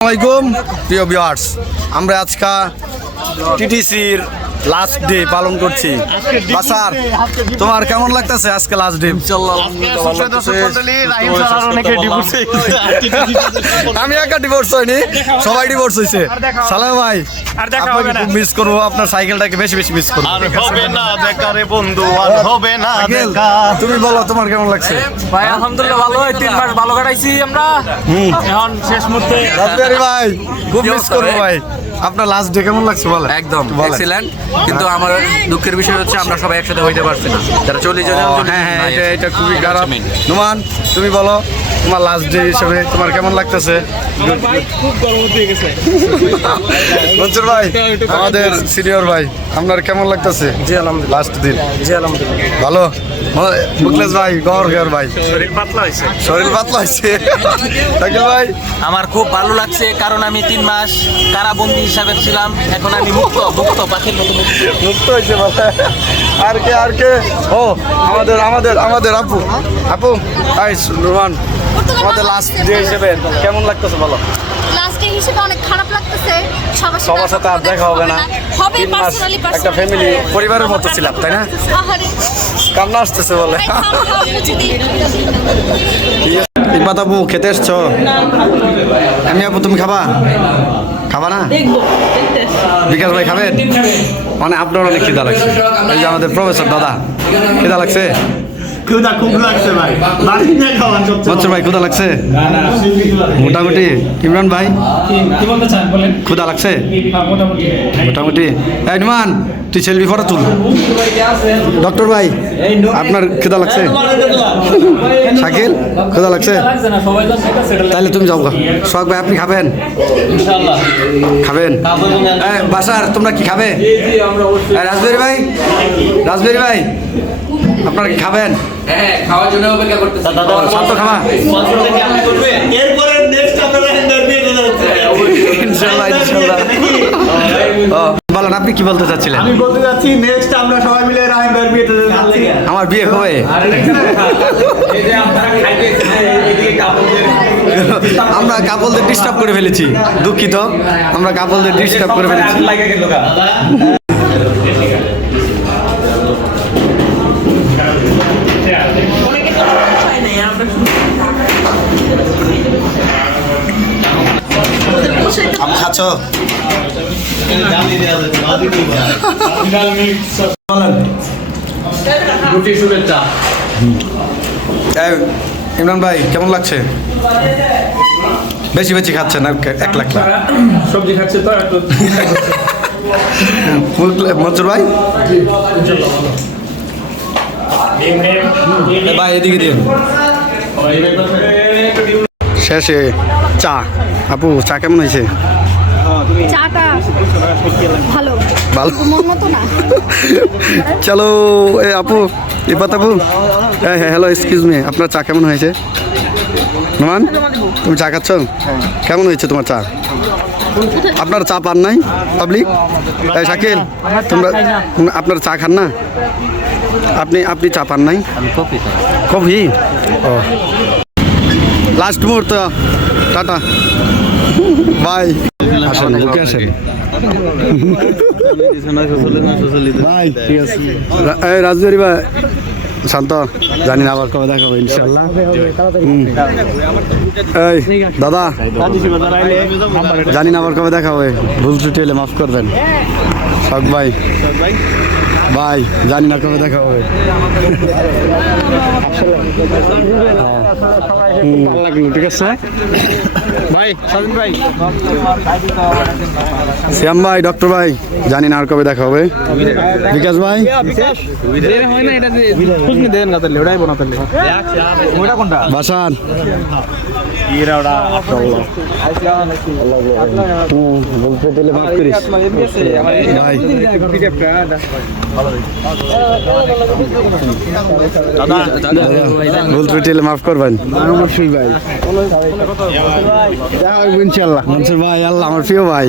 আসসালামাইকুম প্রিয় বিয়ার্স আমরা আজকে টিটিসির লাস্ট ডে পালন করছি। বাসার তোমার কেমন লাগতেছে আজকে লাস্ট ডে আমি একা ডিভোর্স হয়নি সবাই ডিভোর্স হয়েছে সালাম ভাই আর দেখা হবে না। মিস করব আপনার সাইকেলটাকে বেশি বেশি মিস করব। আর হবে না দেখা রে বন্ধু আর হবে না তুমি বলো তোমার কেমন লাগছে? ভাই আলহামদুলিল্লাহ ভালো। এই তিন মাস ভালো কাটাইছি আমরা। এখন শেষ মুহূর্তে। ভাই খুব মিস করব ভাই? আপনার লাস্ট ডে কেমন লাগছে বলেন? একদম। এক্সিলেন্ট কিন্তু আমার দুঃখের বিষয় হচ্ছে আমরা সবাই একসাথে হইতে পারছি না। যারা চল্লিশ জন হ্যাঁ হ্যাঁ এটা এটা খুবই খারাপ। নুমান তুমি বলো। তোমার লাস্ট ডে হিসেবে তোমার কেমন লাগতেছে? খুব গরম দিয়ে গেছে। মনসুর ভাই আমাদের সিনিয়র ভাই আপনার কেমন লাগতেছে? জি আলহামদুলিল্লাহ। লাস্ট দিন। জি আলহামদুলিল্লাহ। ভালো? মুকলেশ ভাই গহর গহর ভাই। শরীর পাতলা হয়েছে। শরীর পাতলা হয়েছে। শাকিল ভাই? আমার খুব ভালো লাগছে কারণ আমি তিন মাস কারাবন্দি হিসাবে ছিলাম। এখন আমি মুক্ত মুক্ত পাখির মতো মুক্ত। হয়েছে বলে আর কে আর কে? ও আমাদের আমাদের আমাদের আপু। আপু হাই নুমান আমাদের লাস্ট ডে হিসেবে কেমন লাগতেছে বলো? লাস্ট ডে হিসেবে অনেক খারাপ লাগতেছে। সবার সাথে আর দেখা হবে না। হবে পার্সোনালি একটা ফ্যামিলি পরিবারের মতো ছিলাম তাই না? কান্না আসতেছে বলে। ইকবাত আপু খেতে এসছো? আমি আপু তুমি খাবা? খাবা না? বিকাশ ভাই খাবেন? মানে আপনার অনেক খিদা লাগছে। এই যে আমাদের প্রফেসর দাদা। খিদা লাগছে? খুব লাগছে ভাই। মনসুর ভাই ক্ষুদা লাগছে? মোটামুটি। ইমরান ভাই? ক্ষুদা লাগছে? মোটামুটি। এই তুই সেলফি ফটো তুল। ডক্টর ভাই, আপনার খিদা লাগছে? শাকিল খিদা লাগছে? তাহলে তুমি যাও। সোহাগ ভাই, আপনি খাবেন? খাবেন? বাসার, তোমরা কি খাবে? রাজবেরি ভাই? রাজবেরি ভাই, আপনারা কি খাবেন? হ্যাঁ খাওয়ার জন্য অপেক্ষা করতেছি। সাত খাবা এরপরে নেক্সট আপনারা ইন্টারভিউ দিতে যাচ্ছে ইনশাল্লাহ ইনশাল্লাহ। বলেন আপনি কি বলতে চাচ্ছিলেন? আমি বলতে যাচ্ছি নেক্সট আমরা সবাই মিলে রাহিম ভাইয়ের বিয়েতে যাচ্ছি আমার বিয়ে কবে আমরা কাপলদের ডিস্টার্ব করে ফেলেছি দুঃখিত। আমরা কাপলদের ডিস্টার্ব করে ফেলেছি। এই, ইমরান ভাই কেমন লাগছে? বেশি বেশি খাচ্ছে না এক লাখ লাখ। সবজি খাচ্ছে তো। ভাই? ভাই এদিকে দিন। শেষে চা। আপু চা কেমন হয়েছে? চাটা ভালো। ভালো। মতো না। চলো এ আপু ইপাত আপু। হ্যাঁ হ্যাঁ হ্যালো এক্সকিউজ মি আপনার চা কেমন হয়েছে? নোমান তুমি চা খাচ্ছ? কেমন হয়েছে তোমার চা? আপনার চা পান নাই? পাবলিক শাকিল তোমরা আপনার চা খান না? আপনি আপনি চা পান নাই? কফি? ও। লাস্ট মুহূর্ত। টাটা। বাই আসেন বুকে আসেন। ভাই ঠিক এই রাজবাড়ি ভাই শান্ত জানি না আবার কবে দেখাবো ইনশাল্লাহ। এই দাদা জানি না আবার কবে দেখা হবে। ভুল ছুটি হলে মাফ করবেন শখ ভাই। ভাই জানি না কবে দেখা হবে। ভালো লাগল ঠিক আছে? ভাই শ্যাম ভাই ডক্টর ভাই জানি না আর কবে দেখা হবে। বিকাশ ভাই? বাসান বলতে দিলে মাফ করিস ভাই। ভুল ত্রুটি মাফ করবেন। অবশ্যই ভাই। ইনশাল্লাহ মনসুর ভাই আল্লাহ আমার প্রিয় ভাই।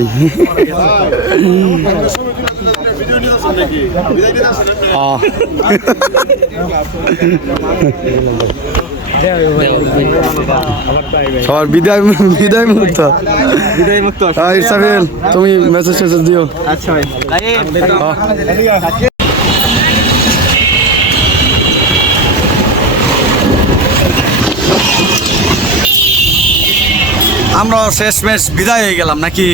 সবার বিদায় বিদায় মুহূর্ত। বিদায় মুক্ত ইরসাফিল তুমি মেসেজ টেসেজ দিও। আচ্ছা ভাই। আমরা শেষমেশ বিদায় হয়ে গেলাম নাকি?